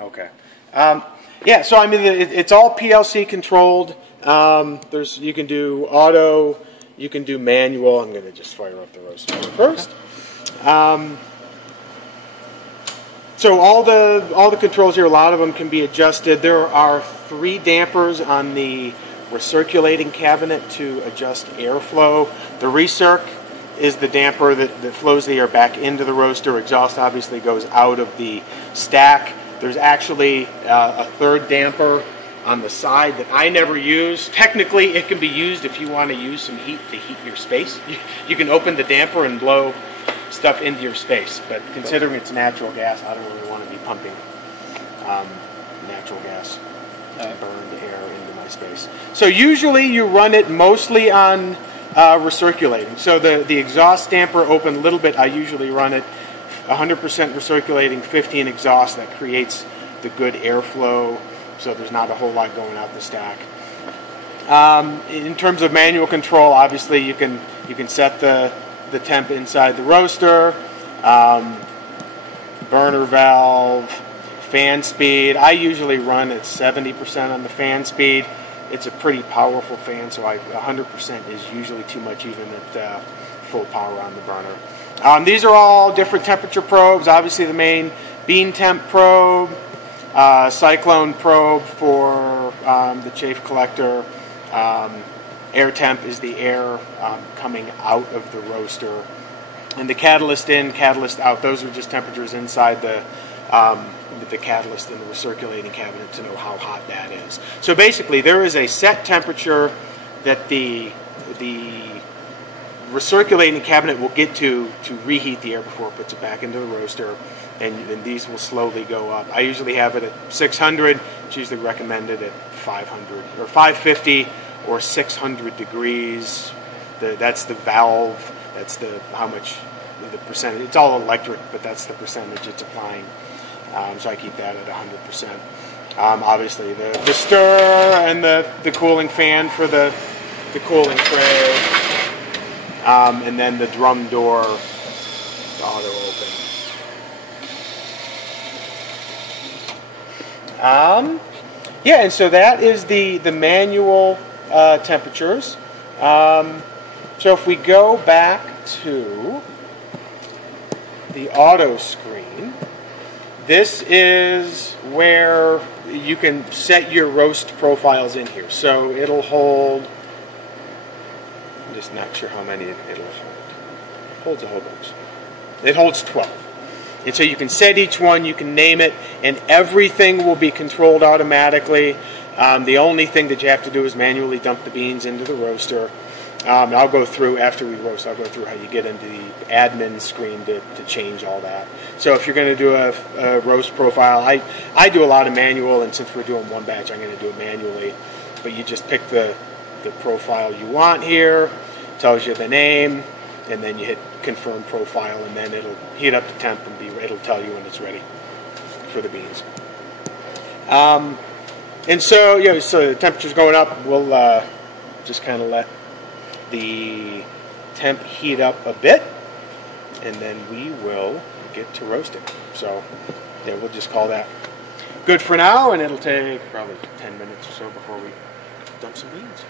Okay. Yeah, so I mean, it's all PLC controlled. You can do auto, you can do manual. I'm going to just fire up the roaster first. So all the controls here, a lot of them can be adjusted. There are 3 dampers on the recirculating cabinet to adjust airflow. The recirc is the damper that flows the air back into the roaster. Exhaust obviously goes out of the stack. There's actually a 3rd damper on the side that I never use. Technically, it can be used if you want to use some heat to heat your space. You can open the damper and blow stuff into your space, but considering it's natural gas, I don't really want to be pumping natural gas burned air into my space. So usually you run it mostly on recirculating. So the exhaust damper open a little bit. I usually run it 100% recirculating, 15 exhaust. That creates the good airflow, so there's not a whole lot going out the stack. In terms of manual control, obviously you can set the temp inside the roaster, burner valve, fan speed. I usually run at 70% on the fan speed. It's a pretty powerful fan, so 100% is usually too much even at full power on the burner. These are all different temperature probes. Obviously the main bean temp probe, cyclone probe for the chafe collector. Air temp is the air coming out of the roaster. And the catalyst in, catalyst out, those are just temperatures inside the catalyst in the recirculating cabinet to know how hot that is. So basically there is a set temperature that the recirculating cabinet will get to reheat the air before it puts it back into the roaster, and these will slowly go up. I usually have it at 600. It's usually recommended at 500 or 550 or 600 degrees. That's the valve. That's the percentage. It's all electric, but that's the percentage it's applying. So I keep that at 100%. Obviously the stir and the cooling fan for the cooling tray, and then the drum door, the auto open. Yeah, and so that is the manual temperatures. So if we go back to the auto screen, this is where you can set your roast profiles in here. So it'll hold, I'm just not sure how many it'll hold. It holds a whole bunch. It holds 12. And so you can set each one, you can name it, and everything will be controlled automatically. The only thing that you have to do is manually dump the beans into the roaster. And I'll go through, after we roast, I'll go through how you get into the admin screen to change all that. So if you're going to do a roast profile, I do a lot of manual, and since we're doing one batch, I'm going to do it manually. But you just pick the profile you want here, tells you the name, and then you hit confirm profile, and then it'll heat up to temp, and it'll tell you when it's ready for the beans. And so, yeah, so the temperature's going up. We'll just kind of let the temp heat up a bit, and then we will get to roasting. So, yeah, we'll just call that good for now, and it'll take probably 10 minutes or so before we dump some beans.